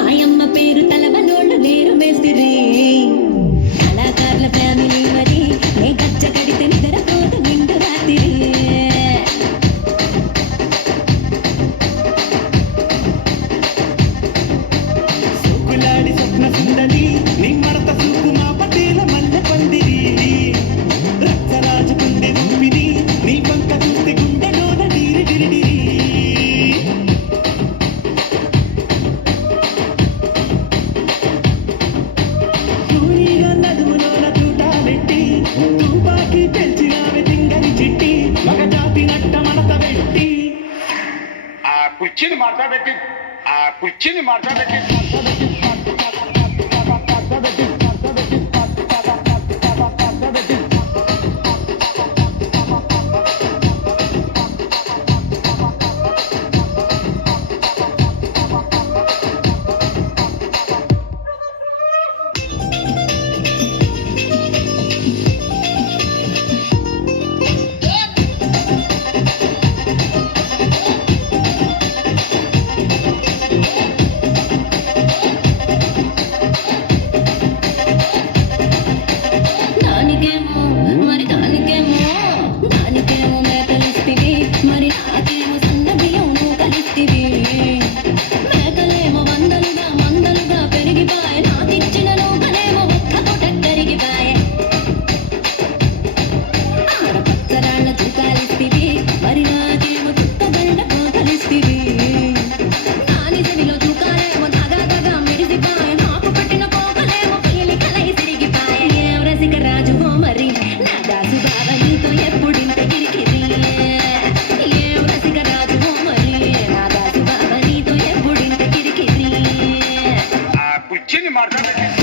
మాయమ్మ పేరు తలవనోళ్ళు నేరు మేస్తిరి కళాకారుల ఫ్యామిలీ మరి నే గచ్చ కడితే నిద్రపోదు నిండు రాత్రి సోకులాడి స్వప్న సుందరి నీ మడత చూపు మా పటేల మల్లె పందిరి రక్తరాజు కుంది ఊపిరి నీ పంక చూస్తే గుండెలోన డీరి డిరిడిరి కూలీగా నడుములోన తూటా పెట్టి తుపాకి పెంచినావి తింగని చిట్టి మగ జాతి నట్ట మడత పెట్టి ఆ కుర్చీని మాట్లాడబెట్టి దానికేమో మరి దానికేమో మేకలిస్తివి మరి నాకేమో సన్న బియ్యం నువ్వు కలిస్తివి మేకలేమో మందలుగా పెరిగిపాయ నాకిచ్చిన నూకనేమో ఒక్క పూట కరిగిపాయ ఆడపచ్చరాళ్ళ తూకాలిస్తివి మరి నాకేమో తుక్కగండ కోకలిస్తివి నాని చెవిలో తూకాలేమో తగా మెరిసిపాయ మాకు పట్టిన పోకలేమో పీలి కలై తిరిగిపాయ ఏం రసిక రాజువో మరి నా దాసు బావ నీతో ఎప్పుడింత కిరికిరి ఏం రసిక రాజువో మరి నా దాసు బావ నీతో ఎప్పుడింత కిరికిరి ఆ కుర్చీని మాట్లాడబెట్టి